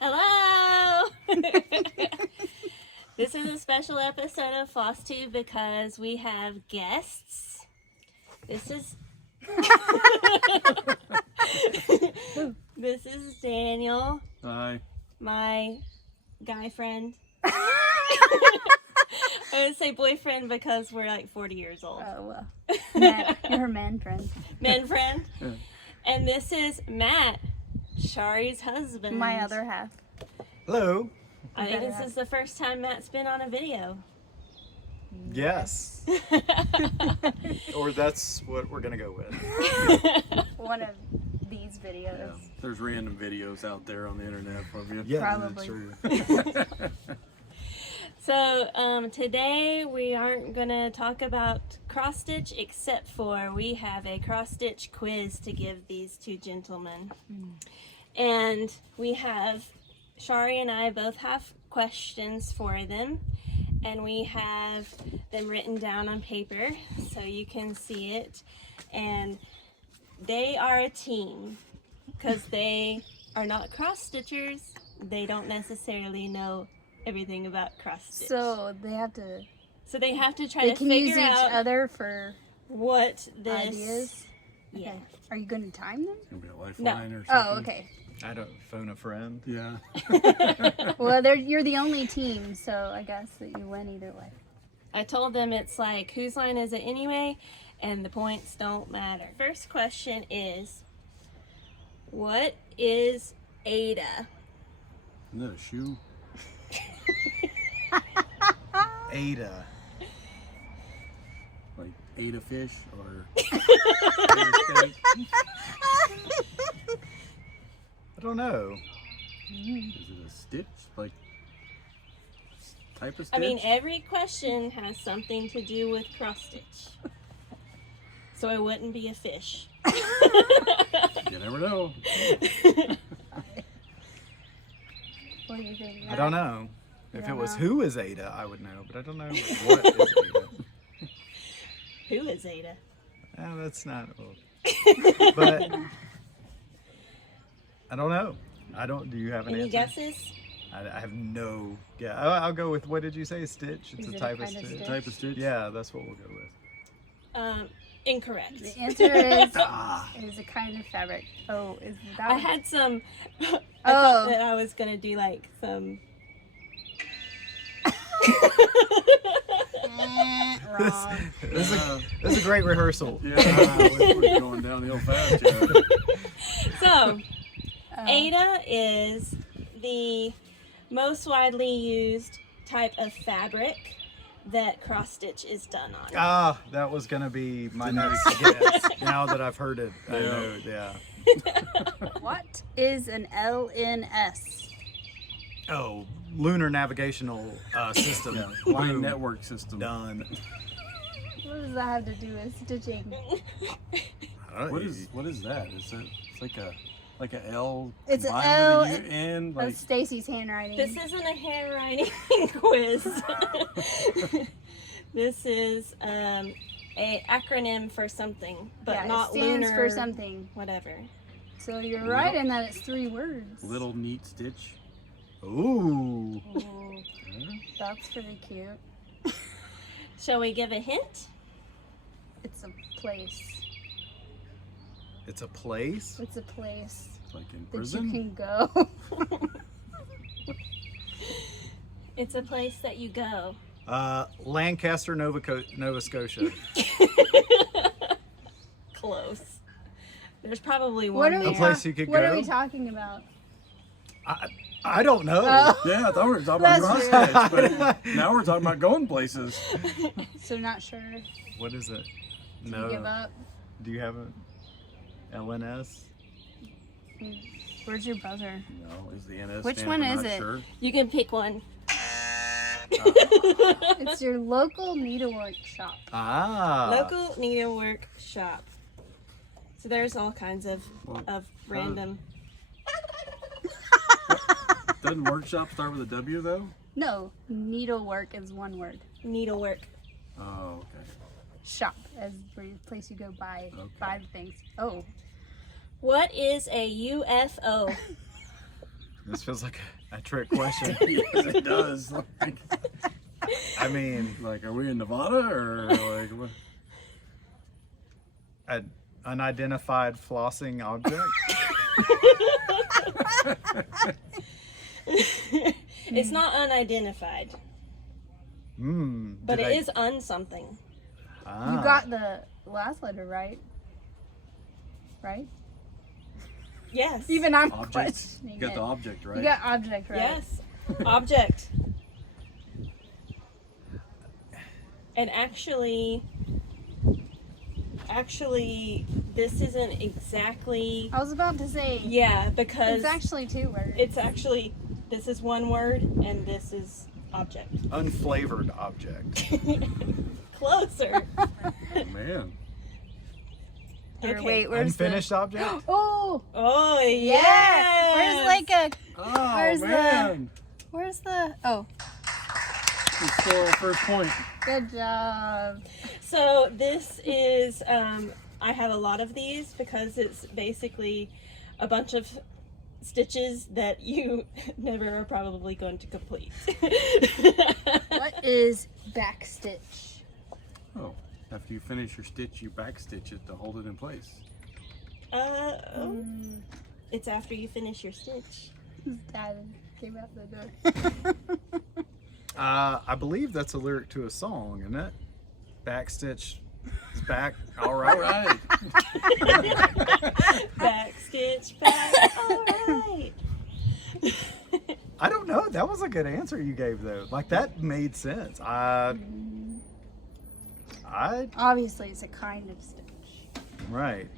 Hello! This is a special episode of FlossTube because we have guests. This is this is Daniel. Hi. My guy friend. I would say boyfriend because we're like 40 years old. Oh, well. Matt, you're her man friend. Men friend. And this is Matt, Shari's husband. My other half. Hello. I think this is the first time Matt's been on a video. Yes. Or that's what we're going to go with. One of these videos. Yeah. There's random videos out there on the internet from you. Yeah, Probably. True. So today we aren't going to talk about cross stitch except for we have a cross stitch quiz to give these two gentlemen. And we have, Shari and I both have questions for them, and we have them written down on paper so you can see it. And they are a team because they are not cross stitchers. They don't necessarily know everything about cross stitch. So they have to. So they have to try They to can use figure each out other for what this ideas. Yeah. Okay. Are you going to time them? It's gonna be a lifeline or something. Oh, okay. I don't phone a friend. Yeah. Well, you're the only team, so I guess that you win either way. I told them it's like, whose line is it anyway? And the points don't matter. First question is, what is Ada? Isn't that a shoe? Ada. Like ate a fish or I don't know. is it a stitch? Like type of stitch? I mean, every question has something to do with cross stitch. So it wouldn't be a fish. You never know. What do you think? I don't know. If don't it was know. who is Ada, I would know, but I don't know what is Ada. Who is Ada? That's not. But I don't know. I don't. Do you have an Any answer? guesses? I have no. Yeah, I'll go with what did you say? Stitch. It's Is a it a type of kind of stitch. stitch? Type of stitch? Yeah, that's what we'll go with. Incorrect. The answer is Ah. is a kind of fabric. Oh, is that? I one? had some. I Oh. thought that I was gonna do like some. Wrong. This is a great rehearsal. Yeah, we're going downhill fast. Yeah. So, Oh. Ada is the most widely used type of fabric that cross stitch is done on. Ah, that was gonna be my next guess. Now that I've heard it, I know. Yeah. What is an LNS? Oh, lunar navigational system. Yeah. Line Boom. network system. Done. What does that have to do with stitching? What is that? Is it? It's like a L. It's a combined L with a U N. Like That's Stacy's handwriting. This isn't a handwriting quiz. This is a acronym for something, but yeah, not it stands lunar. for something. Whatever. So you're right in that it's 3 words. little neat stitch. Ooh. Ooh, that's pretty cute. Shall we give a hint? It's a place. It's a place. It's a place Like in that prison. you can go. It's a place that you go. Lancaster, Nova Scotia. Close. There's probably What one are we there. A place you could What are go? we talking about? I don't know. Oh, Yeah, I thought we were talking about cross That's stitch, but now we're talking about going places. so not sure. What is it? Give No. up. Do you have a LNS? Where's your buzzer? No, is the NS Which stand one for is not it? Sure? You can pick one. It's your local needlework shop. Ah. Local needlework shop. So there's all kinds of random. Doesn't workshop start with a W though? No, needlework is one word. Needlework. Oh, okay. Shop as the place you go buy the things. Oh, What is a UFO? This feels like a trick question. Yes, it does. Like, I mean, like, are we in Nevada or like what? an unidentified flossing object. It's not unidentified, but it is something. Ah. You got the last letter right. Right? Yes. Even I'm Object. questioning You got it. the object right. You got object right. Yes. Object. And actually, this isn't exactly. I was about to say. Yeah, because It's actually 2 words. it's actually, this is one word and this is object. Unflavored object. Closer. Oh man. Here, Okay. wait, where's Unfinished object. Oh, Oh, yeah. yeah. Where's like a? Oh Where's man. Where's the? Oh, We score our first point. good job. So this is, I have a lot of these because it's basically a bunch of stitches that you never are probably going to complete. What is back stitch? Oh, after you finish your stitch, you back stitch it to hold it in place. It's after you finish your stitch. Dad came out the door. I believe that's a lyric to a song, isn't it? Backstitch is back. All right. All right. Back stitch, back, alright. I don't know. That was a good answer you gave, though. Like, that made sense. Obviously, it's a kind of stitch. Right.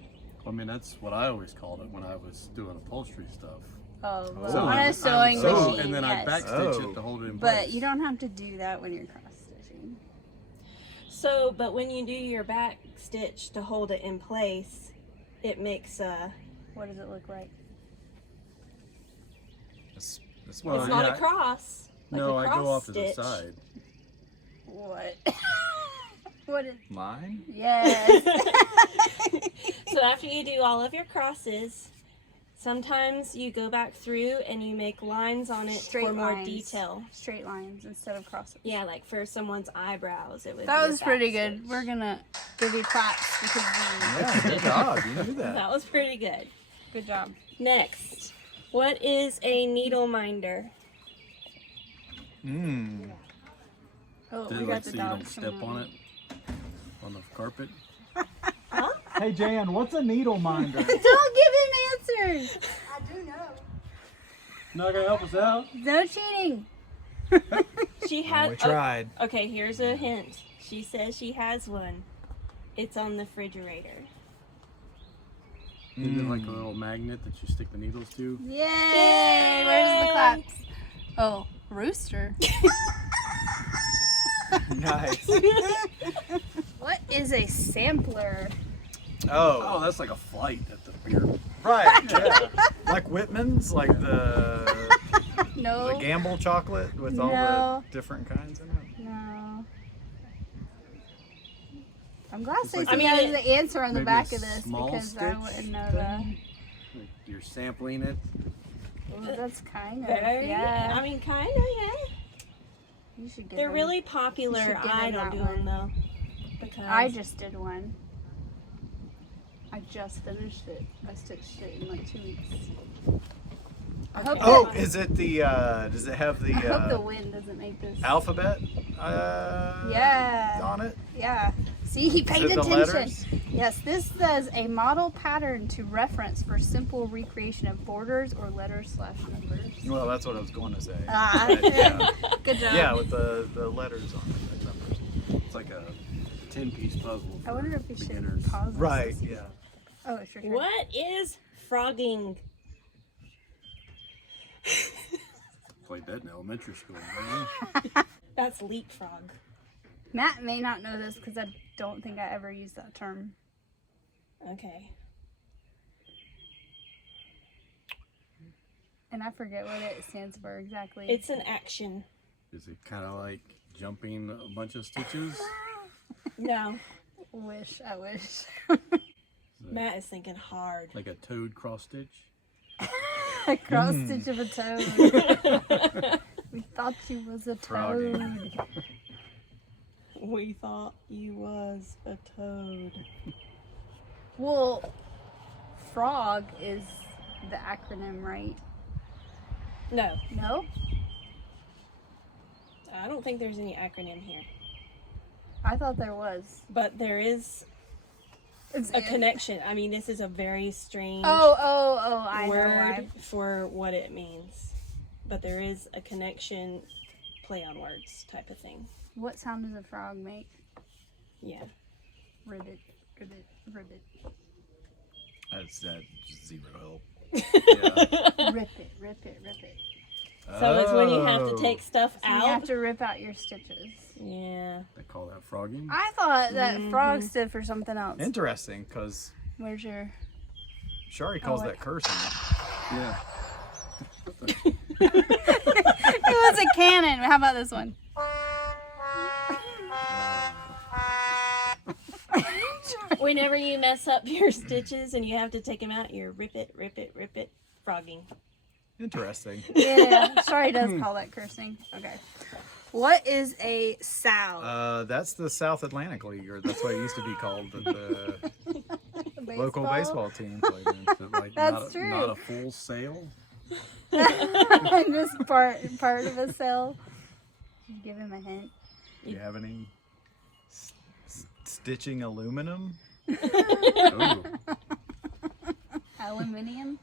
I mean, that's what I always called it when I was doing upholstery stuff. Oh, well, So on I a would sewing sew, machine, and then I yes. back stitch Oh. it to hold it in place. But you don't have to do that when you're cross stitching. So, but when you do your back stitch to hold it in place, it makes a, What does it look like? That's Well, it's not yeah, a cross. Like no, a I cross go off to the stitch. side. What? What is? mine. Yes. So after you do all of your crosses, sometimes you go back through and you make lines on it Straight for more lines. detail. Straight lines instead of crosses. Yeah, like for someone's eyebrows, it would. That be a was back pretty stitch. good. We're gonna give you claps because Yeah, good job. You knew that. That was pretty good. good job. Next, what is a needle minder? Oh, Did we it got like the so you dog. don't step on it on the carpet? Hey, Jan, what's a needle minder? Don't give him answers. Not gonna help us out. No cheating. She has. we tried. Okay, here's a hint. She says she has one. It's on the refrigerator. Isn't it like a little magnet that you stick the needles to? Yay! Where's the claps? Oh, rooster. Nice. What is a sampler? Oh, that's like a flight at the beer. Right. Yeah. Like Whitman's, like the No. Gamble chocolate with all No. the different kinds in it. No. I'm glad It's Stacy like a- has I mean, the answer on the maybe back a of this small because I stitch wouldn't know thing? that. Like you're sampling it. Well, that's kind of. Very. Yeah. I mean, kind of. Yeah. You should get They're them. really You popular. should give I them don't that do one. them though. Because I just did one. I just finished it. I stitched it in like 2 weeks. I hope Oh, that- is it the? Does it have the, I hope the wind doesn't make this. alphabet? Yeah. On it. Yeah. See, he paid Is it the attention. letters? Yes, this says a model pattern to reference for simple recreation of borders or letters/numbers. Well, that's what I was going to say. Ah, Yeah. good job. Yeah, with the letters on it, the numbers. It's like a 10-piece puzzle. I wonder if we should beginners. pause this. Right. Yeah. Oh, it's your turn. What is frogging? Played that in elementary school. Man. That's leapfrog. Matt may not know this because I don't think I ever used that term. Okay. And I forget what it stands for exactly. It's an action. Is it kind of like jumping a bunch of stitches? No. I wish. Matt is thinking hard. Like a toad cross stitch? A cross stitch of a toad. We thought you was a Froggy. toad. We thought you was a toad. Well, frog is the acronym, right? No, No? I don't think there's any acronym here. I thought there was. But there is It's a connection. I mean, this is a very strange Oh, I know word why. for what it means. But there is a connection, play on words type of thing. What sound does a frog make? Yeah. Ribbit, ribbit, ribbit. That's just zero help. Rip it, rip it, rip it. So it's when you have to Oh. take stuff So you have out. to rip out your stitches. Yeah. They call that frogging. I thought that frog stood for something else. Interesting, because Where's your... Shari calls like- that cursing. Yeah. It was a cannon. How about this one? Whenever you mess up your stitches and you have to take them out, you're rip it, frogging. Interesting. Yeah, Shari does call that cursing. Okay. What is a sow? That's the South Atlantic League, or that's what it used to be called. The local baseball team played in. So, like, That's not true. Not a full sail. Just part of a cell. Give him a hint. Do you have any stitching aluminum? Ooh. Aluminium.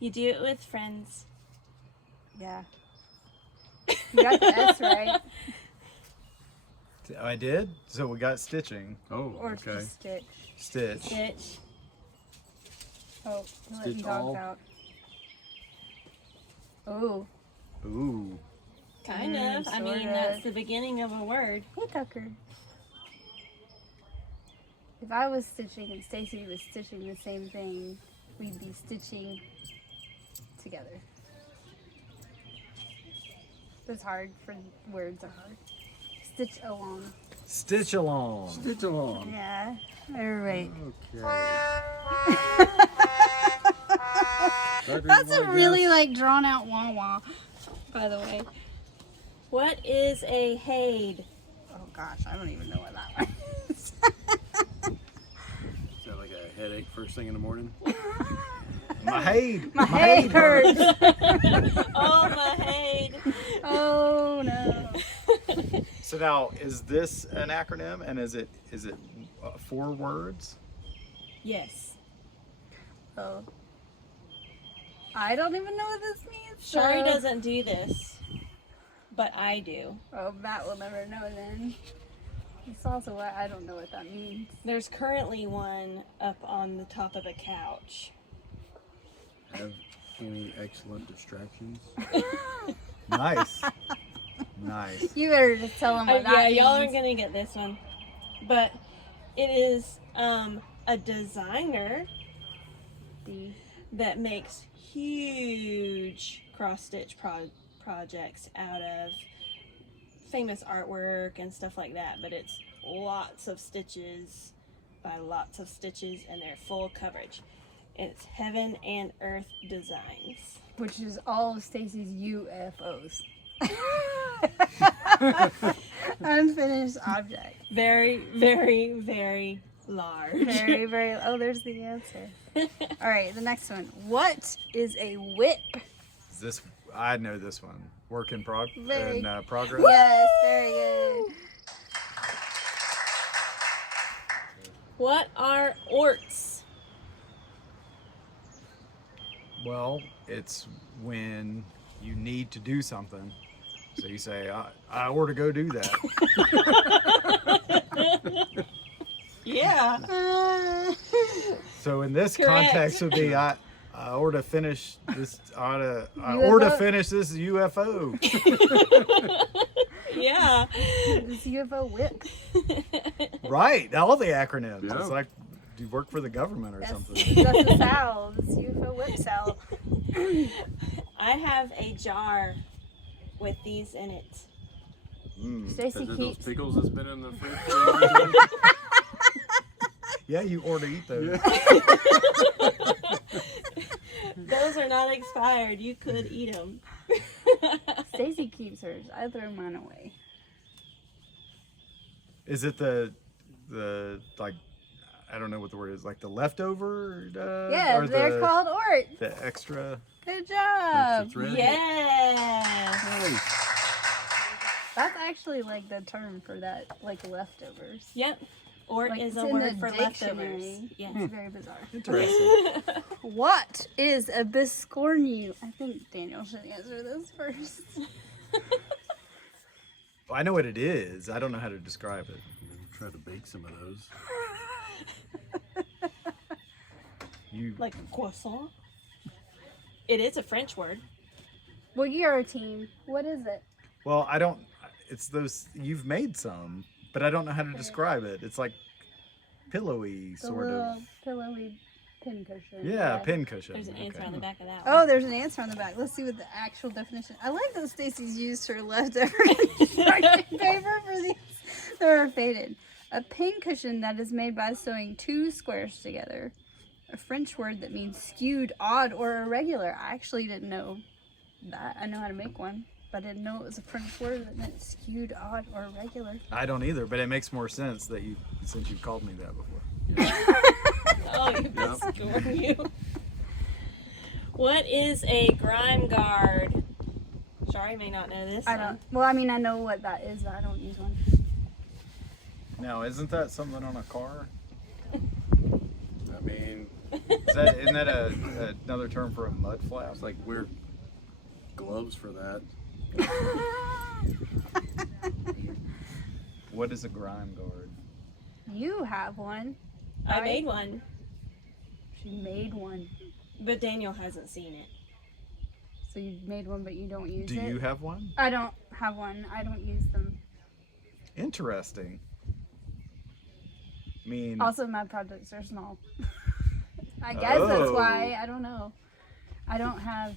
You do it with friends. Yeah. You got the S right. I did. So we got stitching, Oh, Or okay. just stitch. stitch. Stitch. Oh, you're letting Stitch dogs all. out. Oh, Ooh. Kind of. I mean, sorta. that's the beginning of a word. hey Tucker. If I was stitching and Stacy was stitching the same thing, we'd be stitching together. It's hard for words are hard. Stitch along. Stitch along. Stitch along. Yeah. Everybody. Okay. That's a really like drawn out wah wah, by the way. What is a haid? Oh gosh, I don't even know what that one is. Is that like a headache first thing in the morning? My haid. My head hurts. Oh, my haid. Oh no. So now, is this an acronym, and is it 4 words? Yes. Oh. I don't even know what this means. Shari so- doesn't do this, but I do. Oh, Matt will never know then. It's also what I don't know what that means. There's currently one up on the top of a couch. Have any excellent distractions? Nice. Nice. You better just tell them what Yeah, that y'all means. aren't gonna get this one, but it is a designer D. that makes huge cross-stitch projects out of famous artwork and stuff like that, but it's lots of stitches by lots of stitches, and they're full coverage. And it's Heaven and Earth Designs. Which is all of Stacy's UFOs. Unfinished object. Very, very, very large. Very, very. Oh, there's the answer. All right, the next one. What is a whip? Is this? I know this one. Work in Very- progress. Yes, very good. What are orts? Well, it's when you need to do something. So you say, I ought to go do that. Yeah. So in this Correct. context would be, I ought to finish this. I ought to UFO? finish this UFO. Yeah. This UFO whip. Right. All the acronyms. Yeah. It's like you work for the government or That's something. a cell. This UFO whip cell. I have a jar with these in it. Mm. Stacy Is it those keeps. pickles that's been in the fridge for a long time? Yeah, you ought to eat those. Those are not expired. You could eat them. Stacy keeps hers. I throw mine away. Is it the like, I don't know what the word is, like the leftover? Yeah, or they're called Ort. the extra. Good job. Yes. That's actually like the term for that, like leftovers. Yep. Ort Like, is it's a in word the for leftovers. dictionary. Yes. It's very bizarre. Interesting. What is a biscornu? I think Daniel should answer this first. I know what it is. I don't know how to describe it. Try to bake some of those. You Like a croissant. It is a French word. Well, you're a team. What is it? Well, I don't. It's those you've made some, but I don't know how to describe it. It's like pillowy, The sort little of. pillowy pin cushion. Yeah, pin cushion. There's an answer Okay. on the back of that Oh, one. there's an answer on the back. Let's see what the actual definition. I like that Stacy's used her leftover construction paper for these. They're faded. A pin cushion that is made by sewing two squares together. A French word that means skewed, odd, or irregular. I actually didn't know that. I know how to make one, but I didn't know it was a French word that meant skewed, odd, or irregular. I don't either, but it makes more sense that since you've called me that before. Oh, you score you. What is a grime guard? Shari may not know this. I don't. Well, I mean, I know what that is, but I don't use one. Now, isn't that something on a car? I mean, Isn't that another term for a mud flap? it's like wear gloves for that. What is a grime guard? You have one. I made one, She made one. but Daniel hasn't seen it. So you made one, but you don't use Do it? you have one? I don't have one. I don't use them. Interesting. I mean, Also, my projects are small. I guess that's why. Oh. I don't know. I don't have...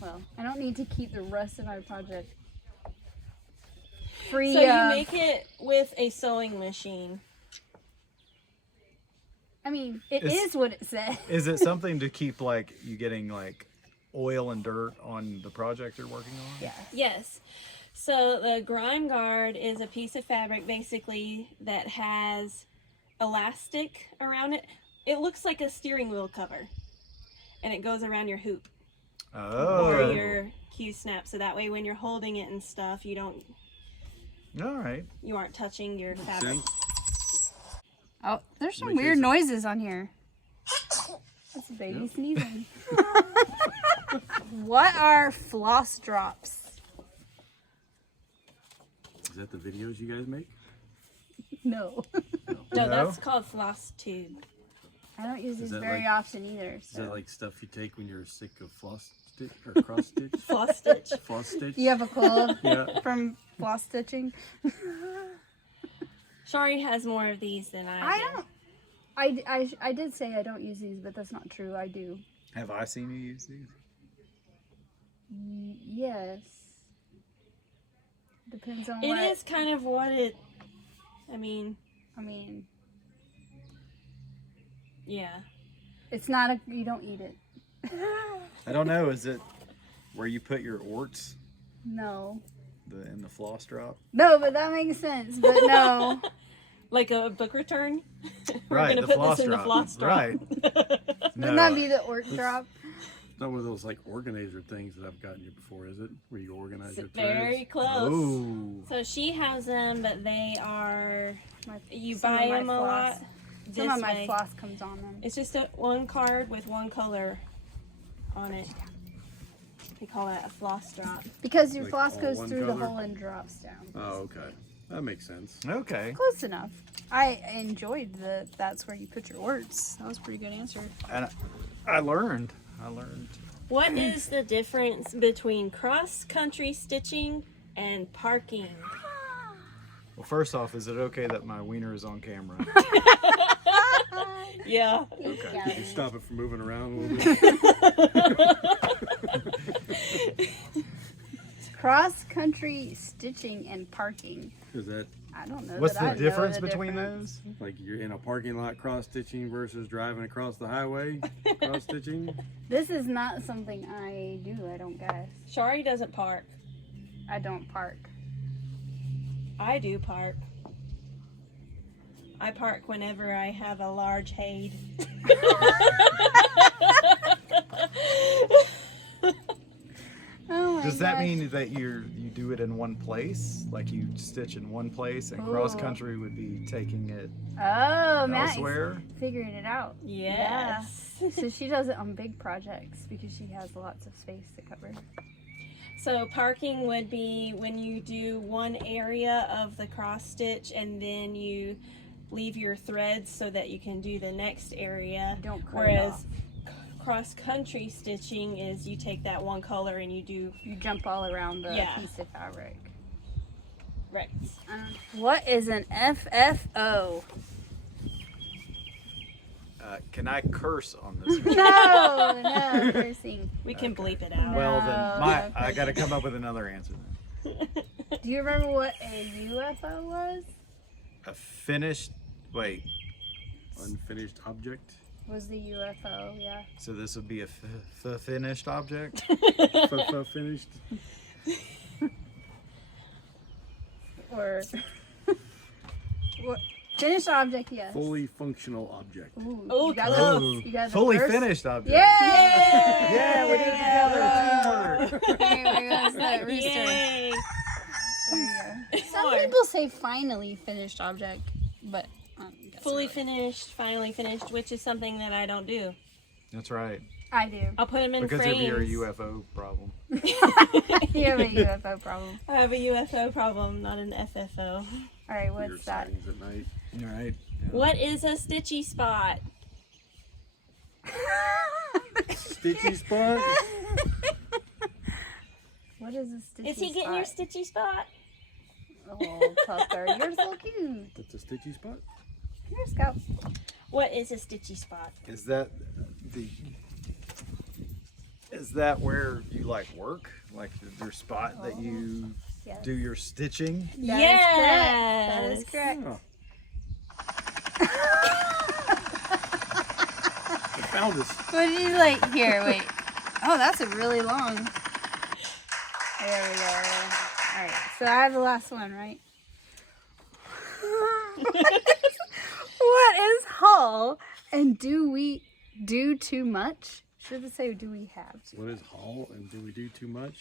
Well, I don't need to keep the rest of my project free So you of... make it with a sewing machine. I mean, it It's- is what it says. is it something to keep like you getting like oil and dirt on the project you're working on? Yes. Yes. So the grime guard is a piece of fabric basically that has elastic around it. It looks like a steering wheel cover. And it goes around your hoop Oh. or your Q snap. So that way when you're holding it and stuff, you aren't touching your fabric. Oh, there's some Makes weird sense. noises on here. That's a baby sneezing. What are floss drops? Is that the videos you guys make? No. No, No? that's called FlossTube. I don't use these that very like- often either. Is So. that like stuff you take when you're sick of floss stitch or cross stitch? Floss stitch. Floss stitch? You have a cold Yeah. from floss stitching? Shari has more of these than I I do. don't. I did say I don't use these, but that's not true. I do. Have I seen you use these? Yes. Depends on It what. is kind of what it. I mean, yeah. it's not a. You don't eat it. I don't know. Is it where you put your orts No. in the floss drop? No, but that makes sense. But no. Like a book return. We're Right, gonna the put floss this in the drop. floss drop. Right. Wouldn't that be the orc drop? It's not one of those like organizer things that I've gotten you before, is it? Where you organize your Very threads? close. Oh. So she has them, but they are. You Some of buy my them a floss. lot. Some This of my way. floss comes on them. It's just one card with one color on it. We call that a floss drop. Because your Like floss all goes one through color? the hole and drops down. Oh, okay. That makes sense. Okay. Close enough. I enjoyed that's where you put your words. That was a pretty good answer. And I learned. What is the difference between cross-country stitching and parking? Well, first off, is it okay that my wiener is on camera? Yeah. Okay. Did you stop it from moving around a little bit? Cross country stitching and parking. Is that I don't know. What's that the I know difference the between difference. those? Like you're in a parking lot cross stitching versus driving across the highway cross stitching. This is not something I do, I don't guess. Shari doesn't park. I don't park. I do park. I park whenever I have a large haid. Oh my Does that gosh. mean that you do it in one place? Like you stitch in one place, and cross Ooh. country would be taking it Oh, Matt's elsewhere? figuring it out. Yes. Yeah. So she does it on big projects because she has lots of space to cover. So parking would be when you do one area of the cross stitch and then you leave your threads so that you can do the next area. Don't cut it Whereas off. cross country stitching is you take that one color and you do You jump all around the Yeah. piece of fabric. right. What is an FFO? Can I curse on this? No, cursing. We can bleep it out. Well, No, then I no got to come up with another answer then. Do you remember what a UFO was? A finished. Wait. Unfinished object. Was the UFO, yeah. So this would be a finished object. Finished. Or what? Finished object, yes. Fully functional object. Ooh, Oh, you got close. the, you got the Fully first? finished object. Yay! Yeah, we did it together. Teamwork. There we go. It's that rooster. Yay! There you go. Some Or people say finally finished object, but that's fully right. finished, finally finished, which is something that I don't do. That's right. I do. I'll put them in Because frames. of your UFO problem. You have a UFO problem. I have a UFO problem, not an FFO. All right, Weird what's that? sightings at night. All right. What is a stitchy spot? Stitchy spot. What is a stitchy Is he getting your stitchy spot? Oh, Tucker, you're so cute. That's a stitchy spot. Here, Scout. What is a stitchy spot? Is that the? Is that where you like work? Like your spot that you Yes. do your stitching? That is correct. Oh. I found us. What did you like? Here, wait. Oh, that's a really long. There we go. All right, so I have the last one, right? What is haul? And do we do too much? Should it say do we have to? What is haul and do we do too much?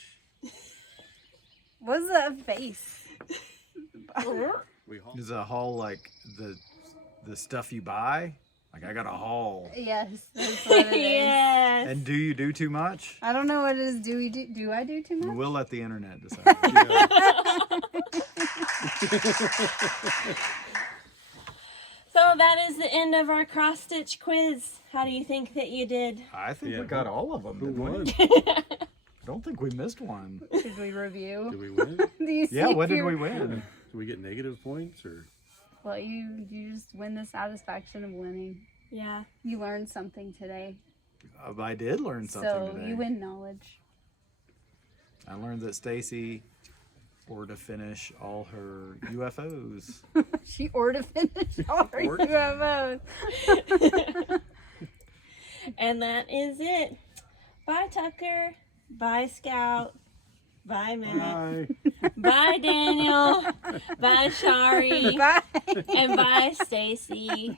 What's that face? We haul. Is a haul like the stuff you buy? Like I got a haul. Yes, that's what it is. Yes. And do you do too much? I don't know what it is. Do we do? Do I do too much? We'll let the internet decide. So that is the end of our cross stitch quiz. How do you think that you did? I think Yeah, we got all of them. Who Didn't we? won? Don't think we missed one. Should we review? Did we win? Do you Yeah, see what did your- we win? Did we get negative points or? Well, you just win the satisfaction of winning. Yeah. You learned something today, I did learn something so today. you win knowledge. I learned that Staci to finish all her UFOs. She to finish all her Or- UFOs. And that is it. Bye, Tucker. Bye, Scout. Bye, Matt. Bye. Bye, Daniel. Bye, Shari. Bye. And bye, Stacy.